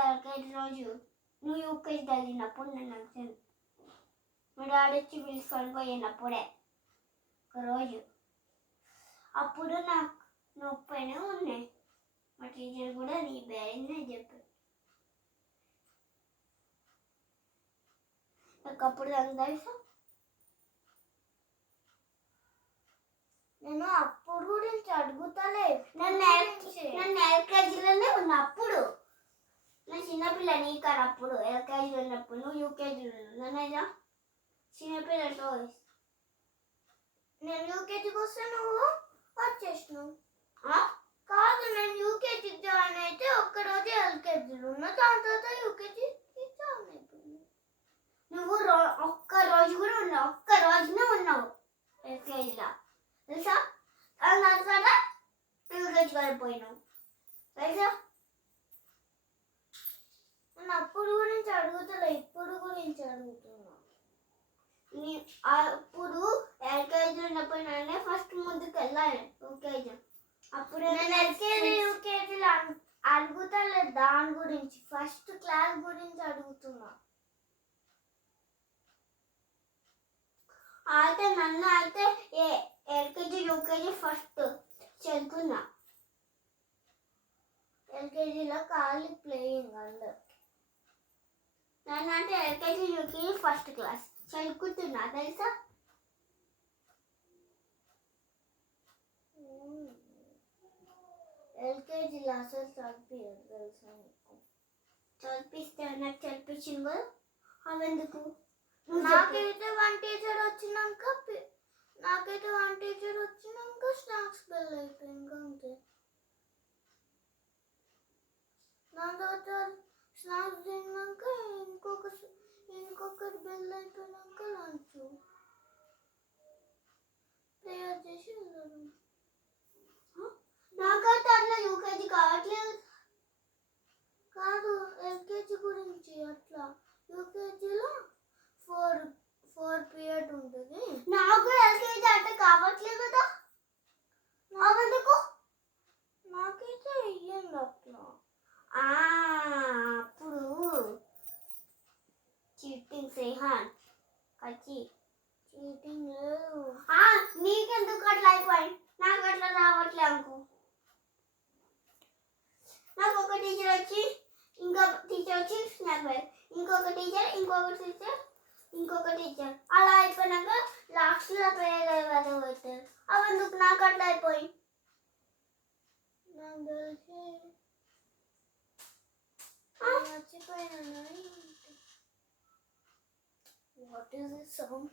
LKG రోజు నువ్వు UKG చదివినప్పుడు నన్ను వచ్చాను. మా డాడీ వచ్చి పిలుచుకొని పోయినప్పుడే ఒకరోజు అప్పుడు నాకు నొప్పినే ఉన్నాయి. మా టీచర్ కూడా నీ పేరునే చెప్పారు. నాకు అప్పుడు దానికి తెలుసా, నేను అప్పుడు గురించి అడుగుతలే. నన్ను ఎల్కేజీలోనే ఉన్నప్పుడు, నేను చిన్నపిల్ల నీకనప్పుడు ఎల్కేజీలో ఉన్నప్పుడు నువ్వు యూకేజీలో ఉన్నానేదా చిన్నపిల్లతో. నేను యూకేజీకి వస్తే నువ్వు వచ్చేసినావు. కాదు, నేను యూకేజీ జాయిన్ అయితే ఒక్కరోజు ఎల్కేజీలో ఉన్నా, దాని తర్వాత యూకేజీ జాయిన్ అయిపోయింది. నువ్వు ఒక్క రోజు కూడా ఉన్నావు, ఒక్క రోజునే ఉన్నావు ఎల్కేజీలో తెలుసా. దాని తర్వాత యూకేజీకి వెళ్ళిపోయినావు తెలుసా. నేను అప్పుడు గురించి అడుగుతున్నా, ఇప్పుడు గురించి అడుగుతున్నా. అప్పుడు ఎల్కేజీ ఉన్నప్పుడు నేనే ఫస్ట్ ముందుకు వెళ్ళాలి యూకేజీ. అప్పుడు నేను ఎల్కేజీ యూకేజీలో అడుగుతలేదు దాని గురించి, ఫస్ట్ క్లాస్ గురించి అడుగుతున్నా. అయితే నన్ను అయితే ఎల్కేజీ యూకేజీ ఫస్ట్ చదువుకున్నా. ఎల్కేజీలో ఖాళీ ప్లేయింగ్ అందరికి. నన్ను అంటే ఎల్కేజీ యూకేజీ ఫస్ట్ క్లాస్ చదువుకుంటున్నా తెలుసా. ఎల్కేజీలో అసలు చదివించదు తెలుసా నీకు. చదివిస్తే నాకు చదివించింది కదా, అవెందుకు. నాకైతే వన్ టీచర్ వచ్చినాక స్నాక్స్ బెల్ అయిపోయింది అంతే. దాని తర్వాత స్నాక్స్ తిన్నాక ఇంకొకటి బెల్ అయిపోయినాక లంచ్ ప్రేయర్ చేసి వెళ్ళడం. నాకైతే అట్లా యూకేజీ కావట్లేదు. కాదు, ఎల్కేజీ గురించి అట్లా. యూకేజీలో ఫోర్ పీరియడ్ ఉంటుంది. నాకు ఎల్కేజీ అంటే కావట్లేదు కదా, అవెందుకు. నాకైతే ఇయ్యండి అట్లా. అప్పుడు చీటింగ్ శ్రీహాన్ కచ్చి చీటింగ్ లేదు. నీకెందుకు అట్లా అయిపోయి, నాకు అట్లా రావట్లే అనుకో. నాకు ఒక టీచర్ వచ్చి ఇంకొక టీచర్ వచ్చి స్నాక్ బెల్, ఇంకొక టీచర్ అలా అయిపోయినాక లాస్ట్లో ప్రేయర్ అవుతారు. అవెందుకు నాకు అట్లా అయిపోయి. నాకు తెలిసి మర్చిపోయినా. What is this sound?